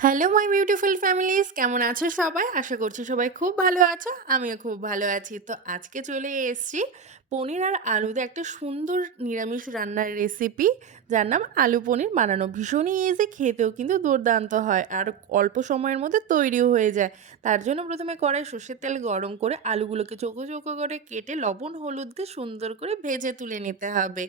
Hello my beautiful families কেমন আছো সবাই? আশা করছি সবাই খুব ভালো আছো। আমিও খুব ভালো আছি। তো আজকে চলে এসেছি পনির আর আলুতে একটা সুন্দর নিরামিষ রান্নার রেসিপি যার নাম আলু পনির বানানো। ভীষণই ইজি খেতেও কিন্তু দুর্দান্ত হয় আর অল্প সময়ের মধ্যে তৈরিও হয়ে যায়। তার জন্য প্রথমে কড়াই সর্ষের তেল গরম করে আলুগুলোকে চোখো চোখো করে কেটে লবণ, হলুদ দিয়ে সুন্দর করে ভেজে তুলে নিতে হবে।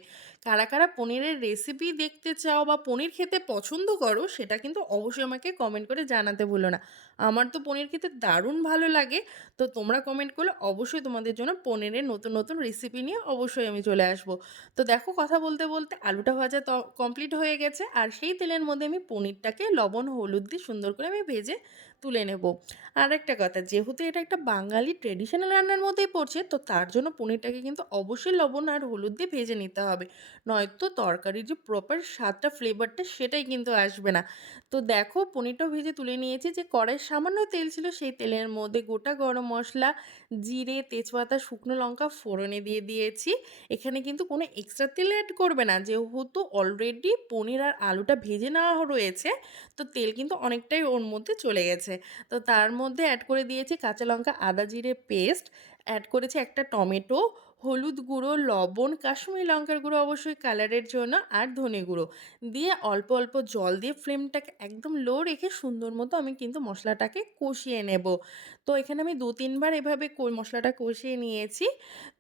কারা কারা পনিরের রেসিপি দেখতে চাও বা পনির খেতে পছন্দ করো, সেটা কিন্তু অবশ্যই আমাকে কমেন্ট করে জানাতে ভুলো না। আমার তো পনির খেতে দারুণ ভালো লাগে, তো তোমরা কমেন্ট করলে অবশ্যই তোমাদের জন্য পনিরের নতুন নতুন রেসিপি নিয়ে অবশ্যই আমি চলে আসব। তো দেখো কথা বলতে বলতে আলুটা ভাজা তো কমপ্লিট হয়ে গেছে। আর সেই তেলের মধ্যে আমি পনিরটাকে লবণ, হলুদ দিয়ে সুন্দর করে আমি ভেজে তুলে নেব। আর একটা কথা, যেহেতু এটা একটা বাঙালি ট্রেডিশনাল রান্নার মধ্যেই পড়ছে, তো তার জন্য পনিরটাকে কিন্তু অবশ্যই লবণ আর হলুদ দিয়ে ভেজে নিতে হবে। নয়তো তরকারির যে প্রপার স্বাদটা ফ্লেভারটা সেটাই কিন্তু আসবে না। তো দেখো পনিরটাও ভেজে তুলে নিয়েছি যে কড়াইয়ের সামান্য তেল ছিল, সেই তেলের মধ্যে গোটা গরম মশলা, জিরে, তেজপাতা, শুকনো লঙ্কা, ফোড়নে দিয়ে দিয়েছি। এখানে কিন্তু কোনো এক্সট্রা তেল অ্যাড করবে না। যেহেতু অলরেডি পনির আর আলুটা ভেজে নেওয়া রয়েছে, তো তেল কিন্তু অনেকটাই ওর মধ্যে চলে গেছে। তো তার মধ্যে অ্যাড করে দিয়েছি কাঁচা লঙ্কা, আদা জিরে পেস্ট অ্যাড করেছি একটা টমেটো হলুদ গুঁড়ো, লবণ, কাশ্মীরি লঙ্কার গুঁড়ো অবশ্যই কালারের জন্য আর ধনে গুঁড়ো। দিয়ে অল্প অল্প জল দিয়ে ফ্লেমটাকে একদম লো রেখে সুন্দর মতো আমি কিন্তু মশলাটাকে কষিয়ে নেব। তো এখানে আমি দু, তিনবার এভাবে মশলাটা কষিয়ে নিয়েছি।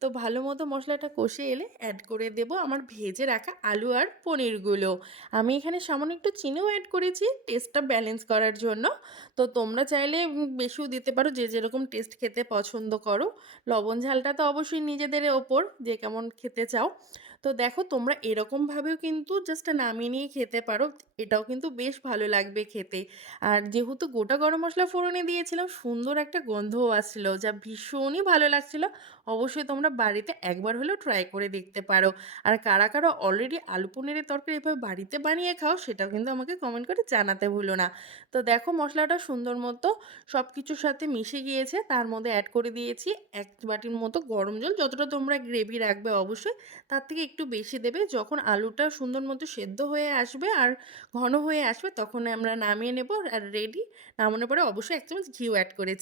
তো ভালো মতো মশলাটা কষে এলে অ্যাড করে দেব আমার ভেজে রাখা আলু আর পনিরগুলো। আমি এখানে সামান্য একটু চিনিও অ্যাড করেছি টেস্টটা ব্যালেন্স করার জন্য। তো তোমরা চাইলে বেশিও দিতে পারো, যে যেরকম টেস্ট খেতে পছন্দ করো। লবণ ঝালটা তো অবশ্যই নিজেদের ওপর যে কেমন খেতে চাও। তো দেখো তোমরা এরকমভাবেও কিন্তু জাস্ট নামিয়ে নিয়ে খেতে পারো। এটাও কিন্তু বেশ ভালো লাগবে খেতে। আর যেহেতু গোটা গরম মশলা ফোড়নে দিয়েছিলাম, সুন্দর একটা গন্ধও আসছিল, যা ভীষণই ভালো লাগছিল। অবশ্যই তোমরা বাড়িতে একবার হলেও ট্রাই করে দেখতে পারো। আর কারা কারা অলরেডি আলু পনিরের তরকারি এভাবে বাড়িতে বানিয়ে খাও, সেটাও কিন্তু আমাকে কমেন্ট করে জানাতে ভুলো না। তো দেখো মশলাটা সুন্দর মতো সব কিছুর সাথে মিশে গিয়েছে, তার মধ্যে অ্যাড করে দিয়েছি। এক বাটির মতো গরম জল, যতটা তোমরা গ্রেভি রাখবে অবশ্যই, তার থেকে একটু বেশি দেবে। যখন আলুটা সুন্দর মতো সেদ্ধ হয়ে আসবে আর ঘন হয়ে আসবে, তখন আমরা নামিয়ে নেব আর রেডি নামানোর পরে অবশ্যই এক চামচ ঘিউ অ্যাড করে